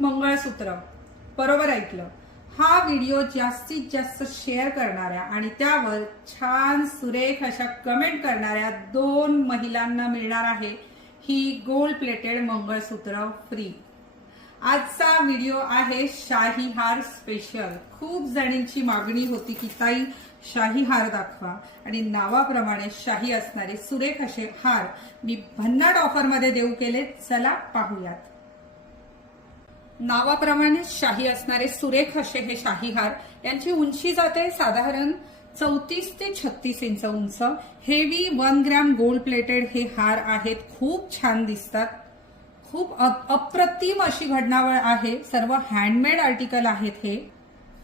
मंगळसूत्र, बरोबर ऐकलं. हा व्हिडिओ जास्तीत जास्त शेअर करणाऱ्या आणि त्यावर छान सुरेख अशा कमेंट करणाऱ्या 2 महिलांना मिळणार आहे ही गोल्ड प्लेटेड मंगळसूत्र फ्री. आजचा व्हिडिओ आहे शाही हार स्पेशल. खूप जणींची मागणी होती की ताई शाही हार दाखवा, आणि नावाप्रमाणे शाही असणारे सुरेख असे हार मी भन्नाट ऑफर मध्ये देऊ केले. चला पाहूयात. नावाप्रमाणे शाही असणारे सुरेख असे हे शाही हार, यांची उंची जाते साधारण 34 ते 36 इंच उंच. हेवी 1 ग्रॅम गोल्ड प्लेटेड हे हार आहेत. खूप छान दिसतात. खूप अप्रतिम अशी घडणावळ आहे. सर्व हँडमेड आर्टिकल आहेत. हे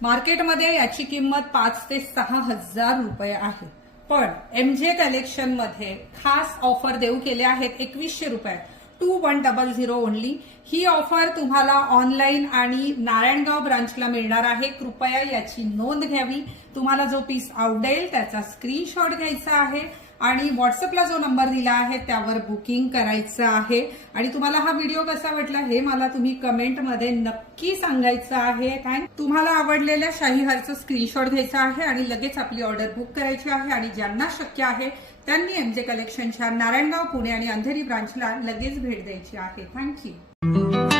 मार्केटमध्ये याची किंमत 5 ते 6 हजार रुपये आहे, पण एमजे कलेक्शन मध्ये खास ऑफर देऊ केले आहेत 2100 रुपयात. 2100 ओनली. ही ऑफर तुम्हाला ऑनलाईन आणि नारायणगाव ब्रांचला मिळणार आहे. कृपया याची नोंद घ्यावी. तुम्हाला जो पीस आवडेल त्याचा स्क्रीनशॉट घ्यायचा आहे आणि व्हॉट्सअपला जो नंबर दिला आहे त्यावर बुकिंग करायचं आहे. आणि तुम्हाला हा व्हिडिओ कसा वाटला हे मला तुम्ही कमेंटमध्ये नक्की सांगायचं आहे. काय तुम्हाला आवडलेल्या शाही हारचं स्क्रीनशॉट घ्यायचा आहे आणि लगेच आपली ऑर्डर बुक करायची आहे. आणि ज्यांना शक्य आहे त्यांनी एमजे कलेक्शनच्या नारायणगाव, पुणे आणि अंधेरी ब्रांचला लगेच भेट द्यायची आहे. थँक्यू.